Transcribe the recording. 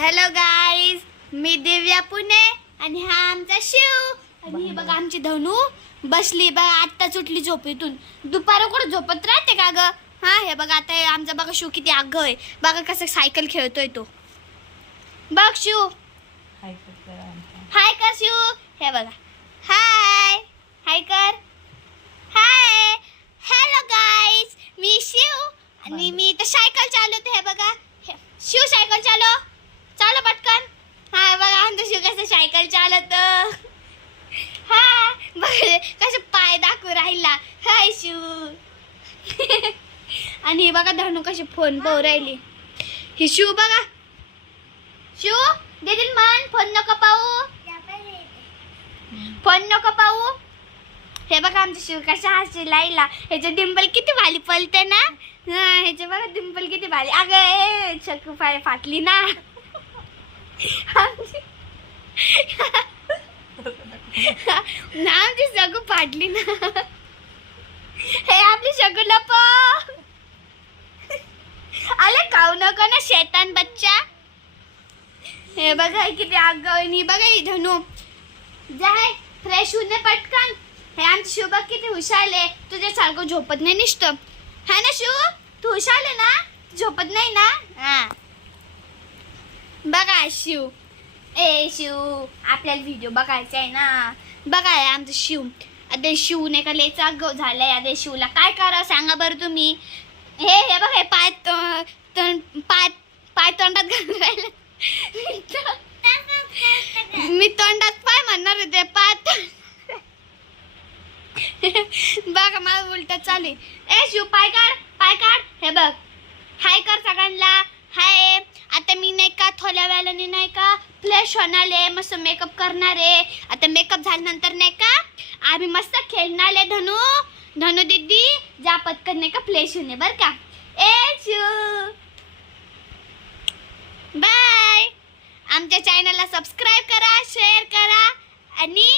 Hello guys, मी दिव्या पुणे आणि हा आमचा शिव आणि हे बघा आमची धनू बसली बघा. आत्ताच उठली झोपेतून. दुपार कुठं झोपत राहते का ग? हा हे बघा आता आमचा बघा शिव किती आगाऊ आहे. बघा कसं सायकल खेळतोय तो. बघ शिव, हाय कर शिव. हे बघा हाय हाय कर. हाय हॅलो गाईज, मी शिव आणि मी तर सायकल चालवते. हे बघा शिव सायकल चालव. चालव पटकन. हा बघा आमचं शिव कसं सायकल चालवत. हा बघ कसं पाय दाखवू राहिला. हाय शिव. आणि हे बघा धनू कशी फोन पाहू राहिली. ही शिव बघा. शिव दीदी मन फोन नको पाहू. फोन नको पाहू. हे बघा आमच्या शिव कशा हसी लाईला. ह्याचे डिंपल किती भाली पलते ना. हा ह्याचे बघा डिंपल किती भाली. अगं चक्कू पाय फाटली ना. आमची सगळं फाटली ना. हे आपली शगुला पण आले खाऊ नको ना शैतान बच्चा. हे बघा किती आगाऊ. बघा ही धनू जाय फ्रेश होऊन पटकन. हे आमची शिव बघ किती हुशार आहे. तुझ्यासारखं झोपत नाही नुसतं. है ना शिव, तू हुशार आहे ना, झोपत नाही ना. हा बघा शिव. ए शिव आपल्याला व्हिडिओ बघायचा आहे ना. बघा आमचं शिव. आता शिव नाही का लयच आगाऊ झालाय. आता शिवला काय करावं सांगा बरं तुम्ही. हे बघा हे पाय पाय तोंडात घालून राहिले. मी तोंडात पाय म्हणणार होते. पाय बघा मला उलट चालू आहे. ए शिव पाय काढ, पाय काढ. हे बघ हाय कर सगळ्यांना. हाय. आता मी नाही का थोड्या वेळाने नाही का फ्रेश होणार आहे, मस्त मेकअप करणार आहे. आता मेकअप झाल्यानंतर नाही का आम्ही मस्त खेळणार आहे. धनू दीदी जा पटकन नाही का फ्रेश होणे बर का. ए शिव बाय. आमच्या चॅनलला सबस्क्राईब करा, शेअर करा आणि